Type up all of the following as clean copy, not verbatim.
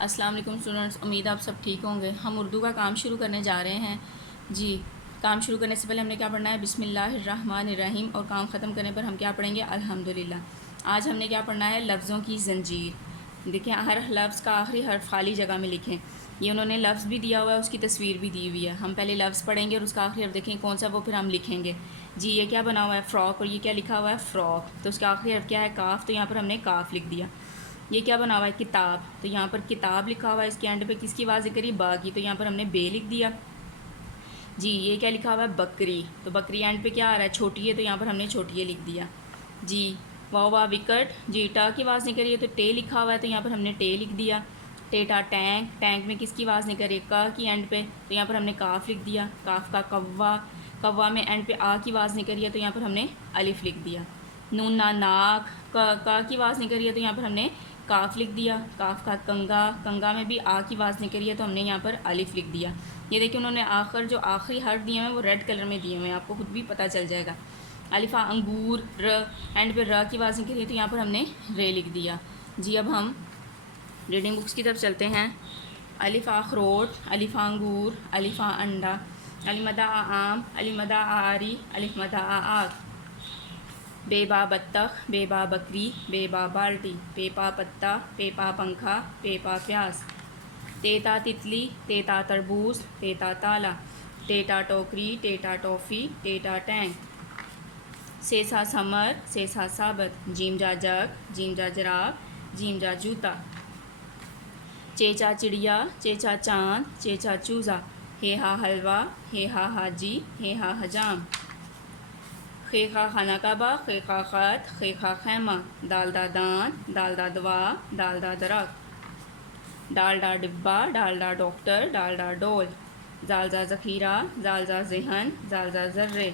السلام علیکم اسٹوڈنٹس، امید آپ سب ٹھیک ہوں گے۔ ہم اردو کا کام شروع کرنے جا رہے ہیں۔ جی، کام شروع کرنے سے پہلے ہم نے کیا پڑھنا ہے؟ بسم اللہ الرحمن الرحیم، اور کام ختم کرنے پر ہم کیا پڑھیں گے؟ الحمدللہ۔ آج ہم نے کیا پڑھنا ہے؟ لفظوں کی زنجیر۔ دیکھیں، ہر لفظ کا آخری حرف خالی جگہ میں لکھیں۔ یہ انہوں نے لفظ بھی دیا ہوا ہے، اس کی تصویر بھی دی ہوئی ہے۔ ہم پہلے لفظ پڑھیں گے اور اس کا آخری حرف دیکھیں کون سا، وہ پھر ہم لکھیں گے۔ جی، یہ کیا بنا ہوا ہے؟ فراک، اور یہ کیا لکھا ہوا ہے؟ فراک۔ تو اس کا آخری حرف کیا ہے؟ کاف، تو یہاں پر ہم نے کاف لکھ دیا۔ یہ کیا بنا ہوا ہے؟ کتاب، تو یہاں پر کتاب لکھا ہوا ہے، اس کے اینڈ پہ کس کی آواز ذکر ہے؟ با کی، تو یہاں پر ہم نے بے لکھ دیا۔ جی، یہ کیا لکھا ہوا ہے؟ بکری، تو بکری اینڈ پہ کیا آ رہا ہے؟ چھوٹی ہے، تو یہاں پر ہم نے چھوٹی ہے لکھ دیا۔ جی، واو وا وکٹ، جی ٹا کی آواز نکل رہی ہے تو ٹے لکھا ہوا ہے، تو یہاں پر ہم نے ٹے لکھ دیا۔ ٹیٹا ٹینک، ٹینک میں کس کی آواز نکل رہی ہے؟ کا کی اینڈ پہ، تو یہاں پر ہم نے کاف لکھ دیا۔ کاف کا کوا، کوا میں اینڈ پہ آ کی آواز نکل رہی ہے، تو یہاں پر ہم نے الف لکھ دیا۔ نون نا ناک، کا کی آواز نکل رہی ہے، تو یہاں پر ہم نے کاف لکھ دیا۔ کاف کا کنگا، کنگا میں بھی آ کی آواز نکل رہی ہے، تو ہم نے یہاں پر الف لکھ دیا۔ یہ دیکھیں انہوں نے جو آخری حرف دیے ہیں وہ ریڈ کلر میں دیے ہوئے ہیں، آپ کو خود بھی پتہ چل جائے گا۔ الف انگور، ر اینڈ پہ ر کی آواز نکل رہی ہے، تو یہاں پر ہم نے رے لکھ دیا۔ جی، اب ہم ریڈنگ بکس کی طرف چلتے ہیں۔ الف اخروٹ، الف انگور، الف انڈا، الف مدہ آم، الف مدہ آری، الف مدہ آگ۔ بے با بطخ، بے با بکری، بے با بالٹی، پے پا پتا، پے پا پنکھا، پے پا پیاز۔ تیتا تتلی، تیتا تربوز، تیتا تالا، ٹیٹا ٹوکری، ٹیٹا ٹوفی، ٹیٹا ٹینک۔ سیسا سمر، سیسا ثابت، جیم جا جگ، جیم جا جراب، جیم جا جوتا۔ چیچا چڑیا، چیچا چاند، چیچا چوزا، ہے ہا حلوہ، ہے ہا حاجی، ہے ہا حجام۔ خیخا خانہ کعبہ، خیخا خط، خیخا خیمہ، دالدہ دان، دالدہ دوا، دالدہ درخت۔ ڈالڈا ڈبہ، ڈالڈا ڈاکٹر، ڈالڈا ڈول۔ زالزہ ذخیرہ، زالزہ ذہن، زالزہ ذرے۔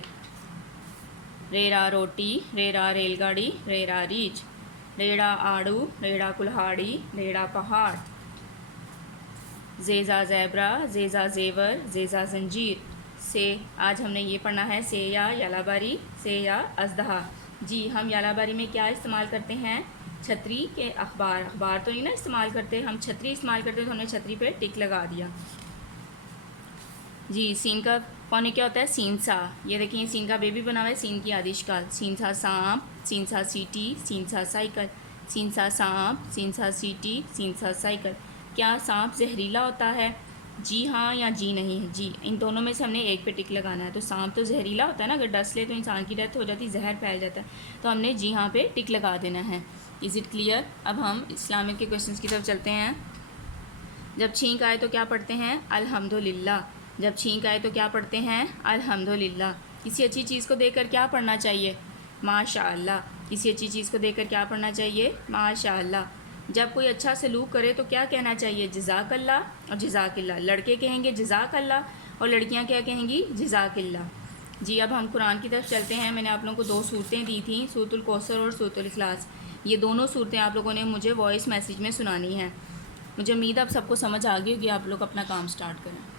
ریڑا روٹی، ریڑا ریل گاڑی، ریڑا ریچھ۔ ریڑا آڑو، ریڑا کلہاڑی، ریڑا پہاڑ۔ زیزا زیبرا، زیزا زیور، زیزا زنجیر۔ سے، آج ہم نے یہ پڑھنا ہے سے یا یلا باری، سے یا اژدہا۔ جی، ہم یلا باری میں کیا استعمال کرتے ہیں؟ چھتری کے اخبار، اخبار تو نہیں نا استعمال کرتے، ہم چھتری استعمال کرتے تو ہم نے چھتری پہ ٹک لگا دیا۔ جی، سین کا پونے کیا ہوتا ہے؟ سین سا۔ یہ دیکھیں سین کا بیبی بنا ہوا ہے، سین کی آدیش کال۔ سین سا سانپ، سین سا سیٹی، سین سا سائیکل۔ سین سا سانپ، سین سا سیٹی، سین سا سائیکل۔ کیا سانپ زہریلا ہوتا ہے؟ جی ہاں یا جی نہیں ہے؟ جی، ان دونوں میں سے ہم نے ایک پہ ٹک لگانا ہے۔ تو سانپ تو زہریلا ہوتا ہے نا، اگر ڈس لے تو انسان کی ڈیتھ ہو جاتی، زہر پھیل جاتا ہے، تو ہم نے جی ہاں پہ ٹک لگا دینا ہے۔ Is it clear? اب ہم اسلامک کے کویشچنس کی طرف چلتے ہیں۔ جب چھینک آئے تو کیا پڑھتے ہیں؟ الحمدللہ۔ جب چھینک آئے تو کیا پڑھتے ہیں؟ الحمدللہ۔ کسی اچھی چیز کو دیکھ کر کیا پڑھنا چاہیے؟ ماشاءاللہ۔ کسی اچھی چیز کو دیکھ کر کیا پڑھنا چاہیے؟ ماشاءاللہ۔ جب کوئی اچھا سلوک کرے تو کیا کہنا چاہیے؟ جزاک اللہ اور جزاک اللہ۔ لڑکے کہیں گے جزاک اللہ، اور لڑکیاں کیا کہیں گی؟ جزاک اللہ۔ جی، اب ہم قرآن کی طرف چلتے ہیں۔ میں نے آپ لوگوں کو 2 صورتیں دی تھیں، سورۃ الکوثر اور سورۃ الاخلاص۔ یہ دونوں صورتیں آپ لوگوں نے مجھے وائس میسیج میں سنانی ہیں۔ مجھے امید ہے آپ سب کو سمجھ آ گئی ہوگی، آپ لوگ اپنا کام سٹارٹ کریں۔